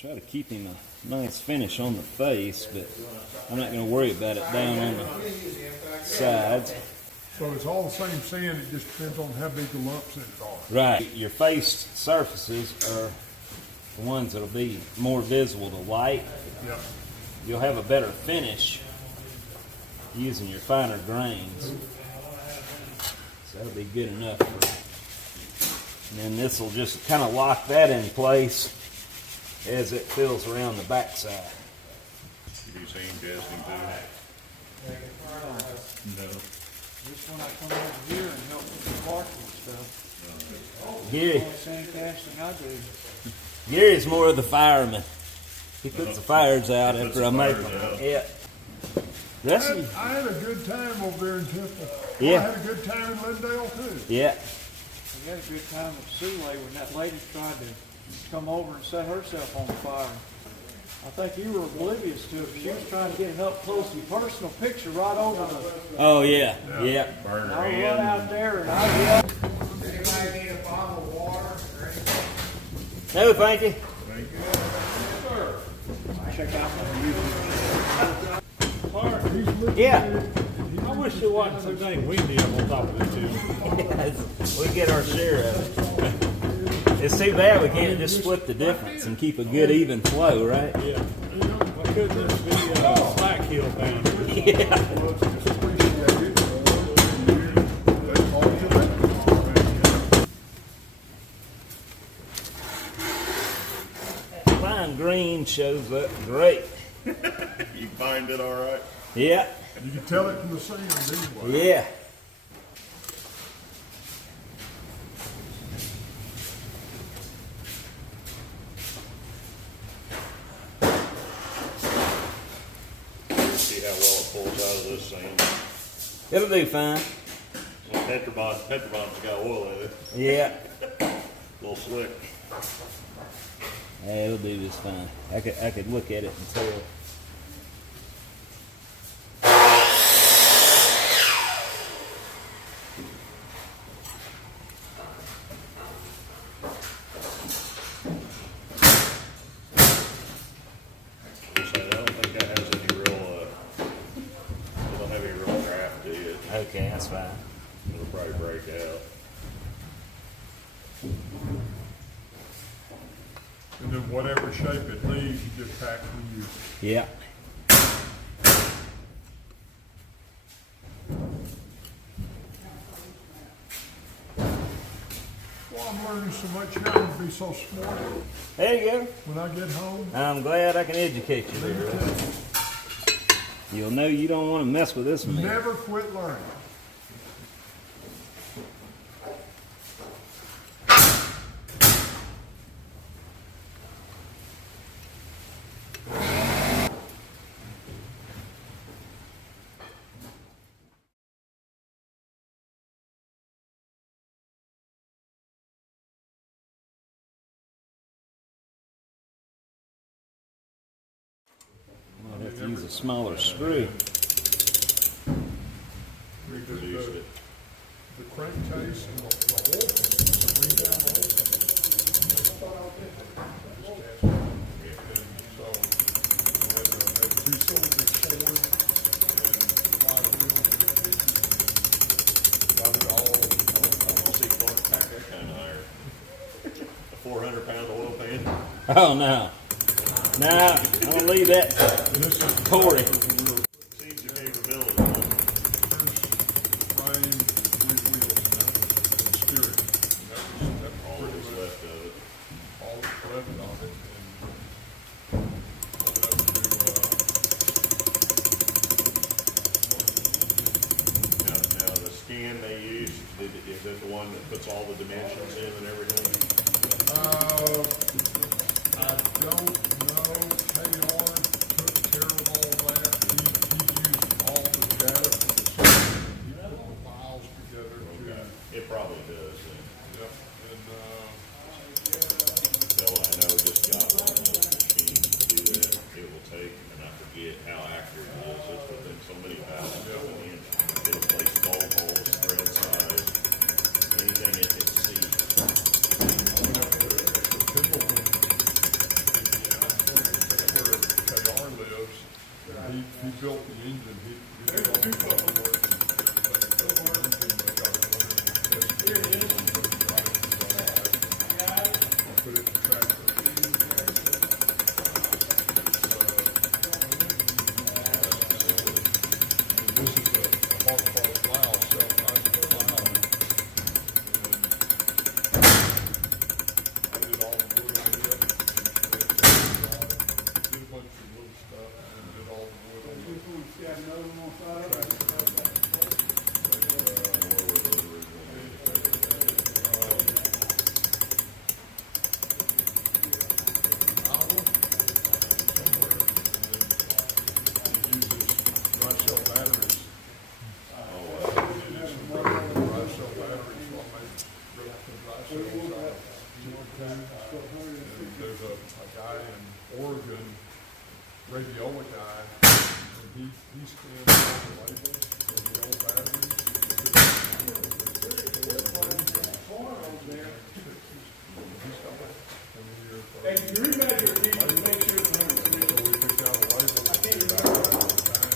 Try to keep him a nice finish on the face, but I'm not going to worry about it down on the sides. So it's all the same sand, it just depends on how big the lumps in it are. Right. Your face surfaces are the ones that'll be more visible to light. Yep. You'll have a better finish using your finer grains. So that'll be good enough for, and then this will just kind of lock that in place as it fills around the backside. You do sand casting too? No. Just when I come over here and help with the parking stuff. Gary, Sand casting I do. Gary's more of the fireman. He puts the fires out after I make them. Yeah. I had a good time over there in Temple. Yeah. I had a good time in Lindale too. Yeah. We had a good time at Sule when that lady tried to come over and set herself on fire. I think you were oblivious to it. She was trying to get an up close and personal picture right over the. Oh yeah. Yeah. Burn her I hand. run out there and I yelled. Anybody need a bottle of water or anything? No, thank you. Check out my YouTube. Yeah. I wish there wasn't so dang windy up on top of it too. We get our share of it. It's too bad we can't just split the difference and keep a good even flow, right? Yeah. Why couldn't this be Slack Hill Foundry? Yeah. Fine green shows up great. You find it all right? Yeah. You can tell it from the sand anyway. Yeah. See how well it pulls out of this sand. It'll do fine. Petrobond's got oil in it. Yeah. A little slick. Yeah, it'll do just fine. I could look at it and tell. I don't think that has any real, it don't have any real draft to it. Okay, that's fine. It'll probably break out. And then whatever shape it leaves, you just pack for use. Yeah. Well, I'm learning so much now to be so smart There you go. when I get home. I'm glad I can educate you Let me there. tell you, You'll know you don't want to mess with this man. never quit learning. Might have to use a smaller screw. Reproduced it. The crankcase and the oil, bring down the oil. So, two-cylinder Ford and a lot of got it all. I want to see Clark pack that kind of higher. A 400-pound oil pan. Oh no. No, I'm gonna leave that to Corey. Seems your capability. Frame, three wheels, and steering. That was All that was left of it. all that's left of it. And Now the scan they used, is it the one that puts all the dimensions in and everything? I don't know. KR took care of all that. He used all the data from the system. He put the files together too. It probably does. Then. Yep. And Bill, I know just got one of those machines to do that. It will take, and I forget how accurate it is. It's within so many thousands of an inch. It'll place bowl holes, thread size, anything it can see. he built the engine, he did all the paperwork. Put it in the tractor. This is a horsepower plow, self-driving plow. I did all the wood on it. Did a bunch of little stuff and did all the wood on it. Dry cell batteries. Dry cell batteries, what made dry cells out of and there's a guy in Oregon, radiola guy, and he scanned all the labels of the old batteries. Hey, can you remeasure these to make sure it's 100? So we picked out a label.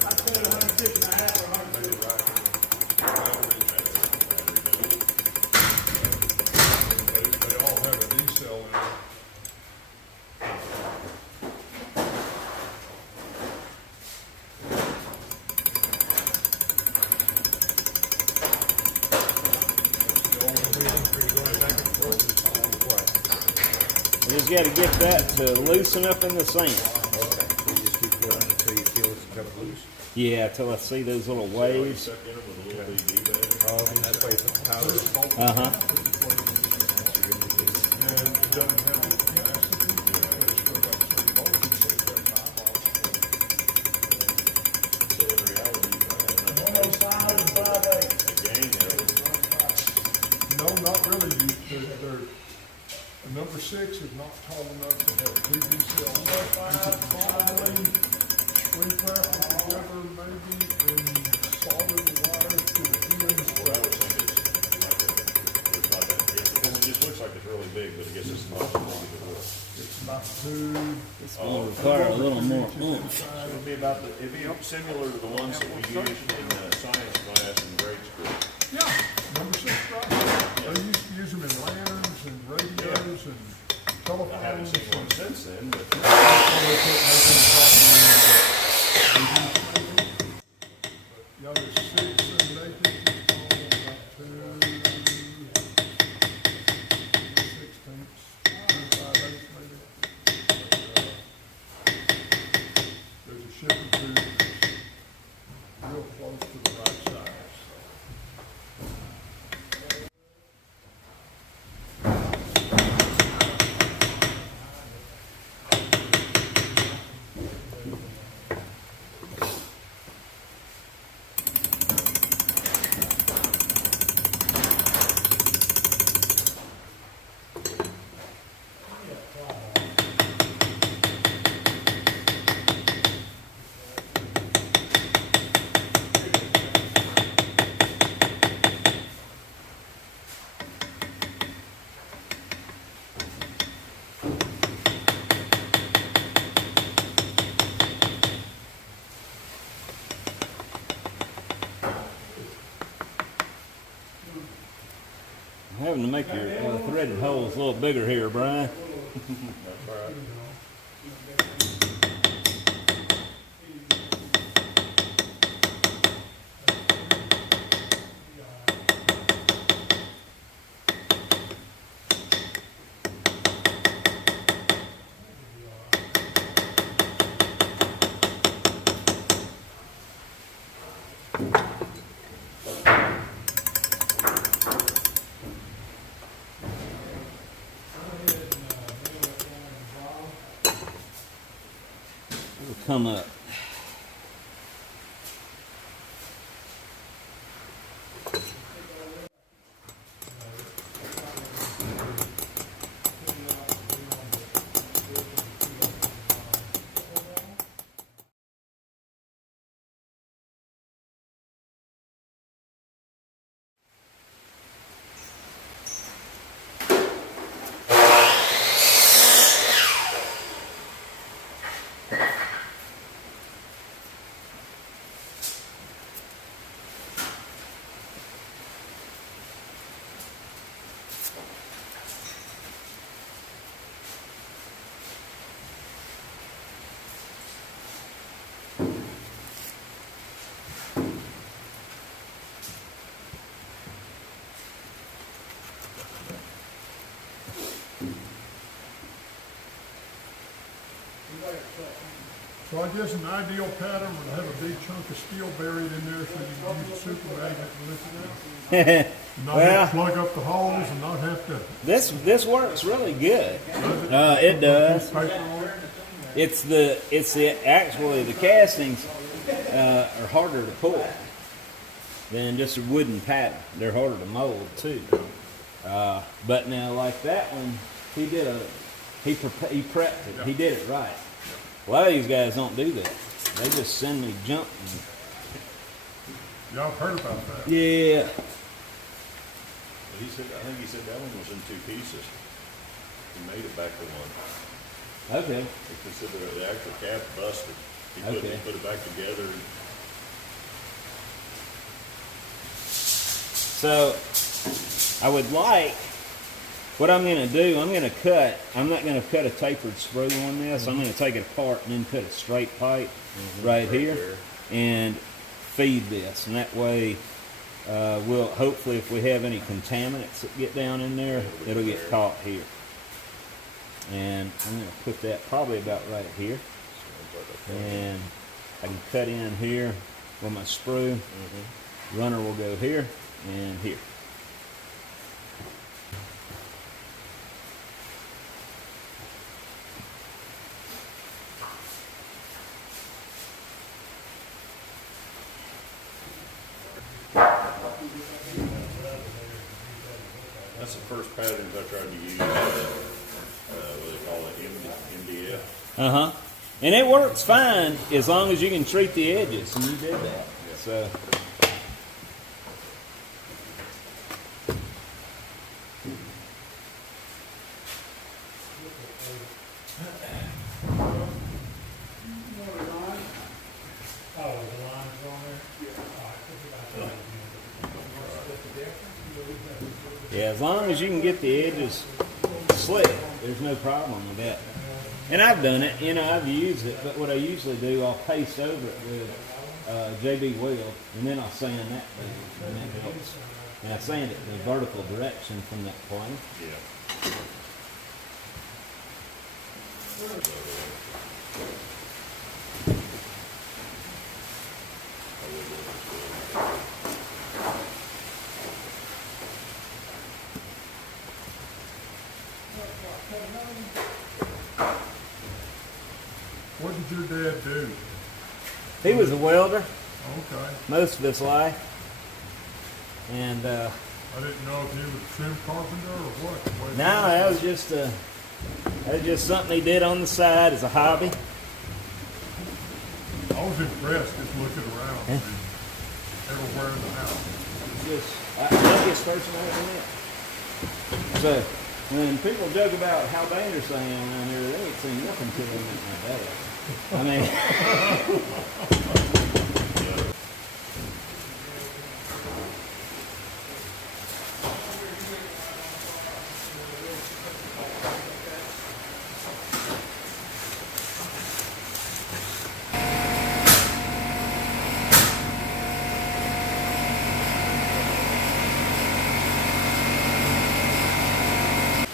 I said 106 and a half or 106. They all have a D cell in it. We just got to get that to loosen up in the sand. You just keep going until you feel it's kind of loose. Yeah, till I see those little waves. Stuck in it with a little BB battery. Oh, and that's why you put the powder. Uh-huh. And it doesn't have the capacity, but it's still got some voltage, so it's got 5 volts. So in reality, you might have enough 105 and 58. gain there. No, not really. They're, number 6 is not tall enough to have 2 D cells. You could probably string wrap them together maybe and solder the wires to the ends. What I would think is like it's not that big, because it just looks like it's really big, but I guess it's not as long as it looks. It's about 2. It's going to require a little more oomph. It'd be about it'd be similar to the ones that we used in science class in grade school. Yeah, number 6 right. They used to use them in lanterns and radios and telephones. I haven't seen one since then, but Yeah, there's 6 and they think it's about 2 16ths, 2 5/8 maybe. There's a shipping tube that's real close to the right size. I'm having to make your threaded holes a little bigger here, Brian. that's all right. It'll come up. Well, I guess an ideal pattern would have a big chunk of steel buried in there so you can use a super magnet to lift it out. Not have Well, to plug up the holes and not have to. this works really good. It does. Paper on it. It's the actually the castings are harder to pull than just a wooden pattern. They're harder to mold too. But now like that one, he prepped it. He did it right. A lot of these guys don't do that. They just send me junk. Yeah, I've heard about that. Yeah. But he said, I think he said that one was in two pieces. He made it back to one. Okay. He considered the actual cap busted. He put it back together. So I would like, what I'm going to do, I'm not going to cut a tapered sprue on this. I'm going to take it apart and then put a straight pipe right here and feed this. And that way, we'll hopefully, if we have any contaminants that get down in there, it'll get caught here. And I'm going to put that probably about right here. And I can cut in here with my sprue. Runner will go here and here. That's the first patterns I tried to use. What do they call it? MDF. Uh-huh. And it works fine as long as you can treat the edges, and you did that. So. Yeah, as long as you can get the edges slick, there's no problem with that. And I've done it, I've used it, but what I usually do, I'll paste over it with JB Weld, and then I'll sand that thing, and that helps. And I sand it in the vertical direction from that plane. Yeah. What did your dad do? He was a welder Okay. most of his life, and I didn't know if he was a trim carpenter or what. now that was just something he did on the side as a hobby. I was impressed just looking around. Everywhere in the house. The luckiest person I ever met. So, when people joke about how dangerous I am around here, they ain't seen nothing to them like that. I mean,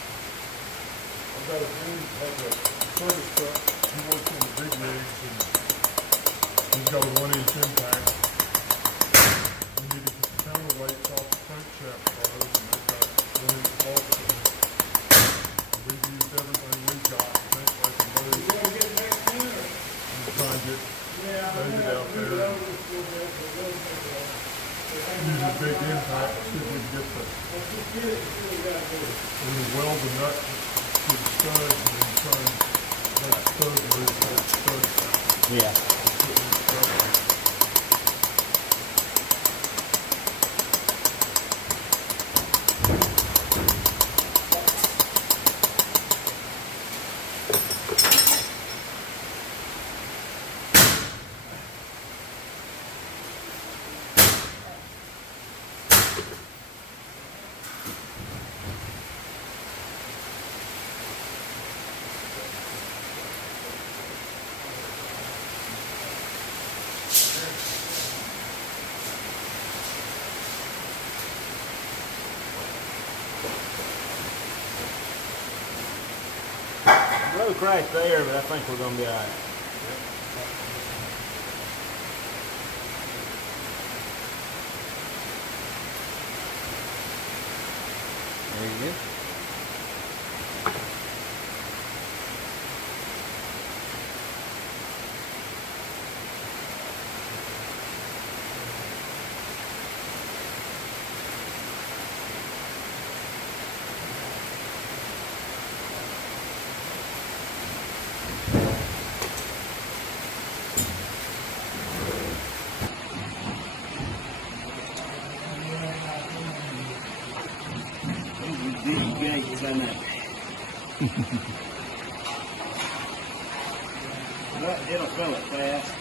I've got a dude who has a service truck. He works on the big rigs and he's got a 1-inch impact. We need to get the counterweights off the crankshaft bars and they've got 1-inch bolts in it. We've used everything we've got, I think, like a load. You wanna get next to it, or? And try and get David out there. Use a big impact, see if we can get the, we're gonna weld the nut to the stud and then try and let the stud loose, let the stud yeah. sit in the stud. Broke right there, but I think we're gonna be all right. But it'll fill it fast.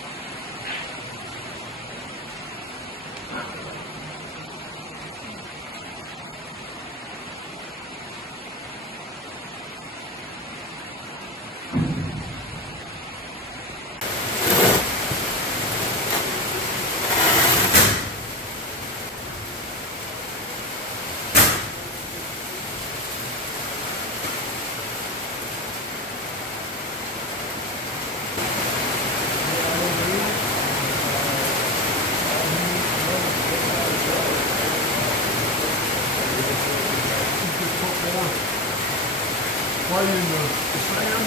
Play in the sand,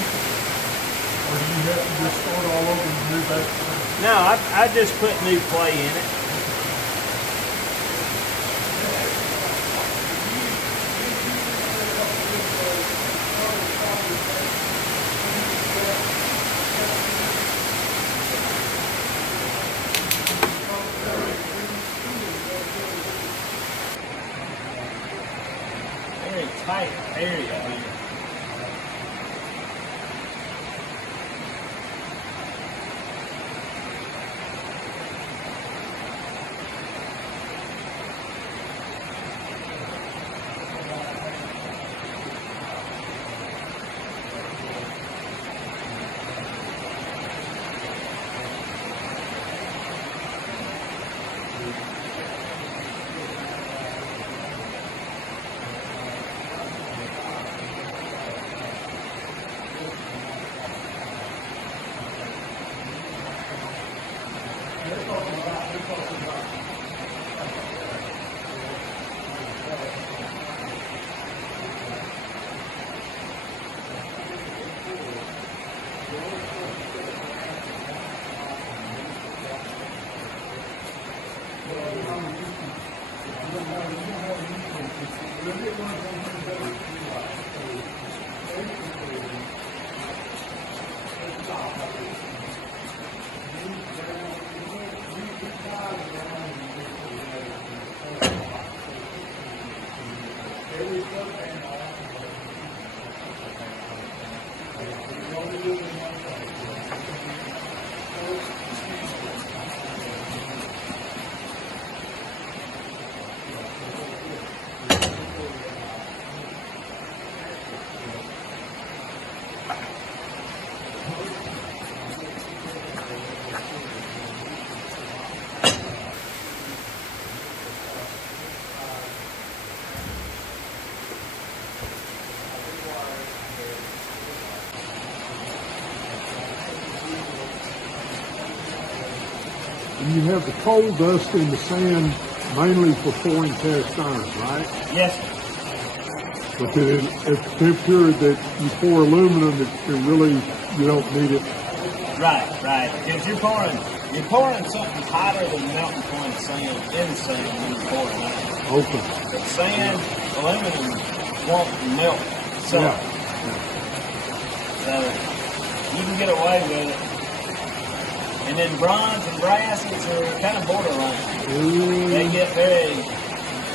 or do you have to just start all over and move back to sand? No, I just put new clay in it. Very tight area here. And you have the coal dust in the sand mainly for pouring cast iron, right? Yes, But then at the temperature that you pour aluminum, it really, you don't need it. right. Because you're pouring something hotter than melting point sand in sand when you're pouring it. Okay. But sand, aluminum won't melt. So, so you can get away with it. And then bronze and brasses are kind of borderline. They get very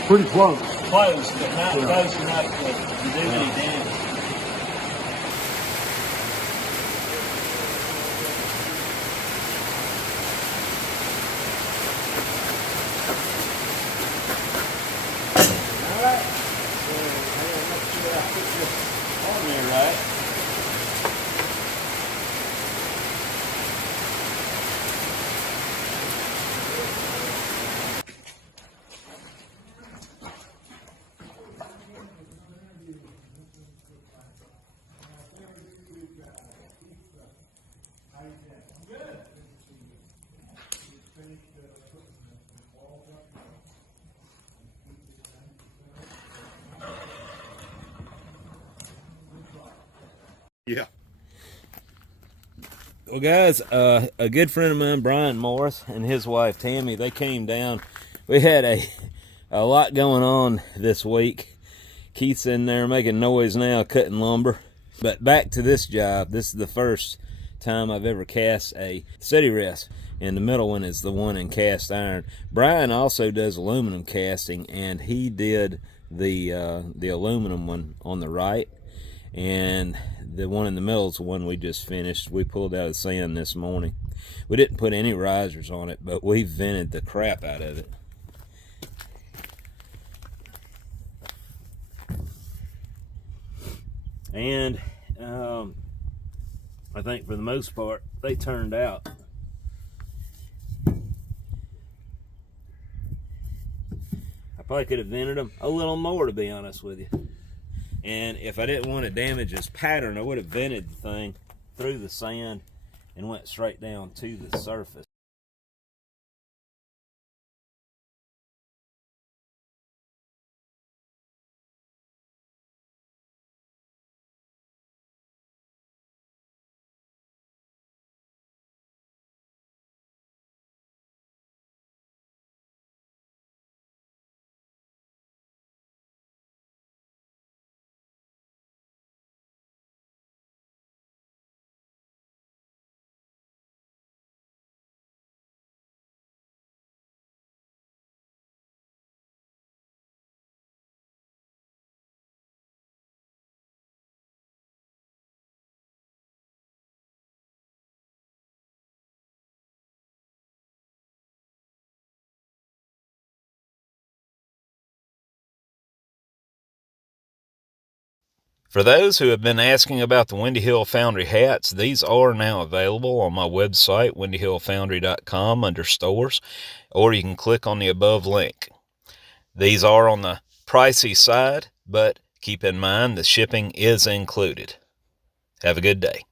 Pretty close. close, but not close enough to do any damage. All right. So I gotta make sure I put this on there right. Yeah. Well, guys, a good friend of mine, Brian Morris, and his wife Tammy, they came down. We had a lot going on this week. Keith's in there making noise now, cutting lumber. But back to this job. This is the first time I've ever cast a city rest, and the middle one is the one in cast iron. Brian also does aluminum casting, and he did the aluminum one on the right. And the one in the middle is the one we just finished. We pulled out of sand this morning. We didn't put any risers on it, but we vented the crap out of it. And I think for the most part, they turned out. I probably could have vented them a little more, to be honest with you. And if I didn't want to damage this pattern, I would have vented the thing through the sand and went straight down to the surface. For those who have been asking about the Windy Hill Foundry hats, these are now available on my website, windyhillfoundry.com, under stores, or you can click on the above link. These are on the pricey side, but keep in mind the shipping is included. Have a good day.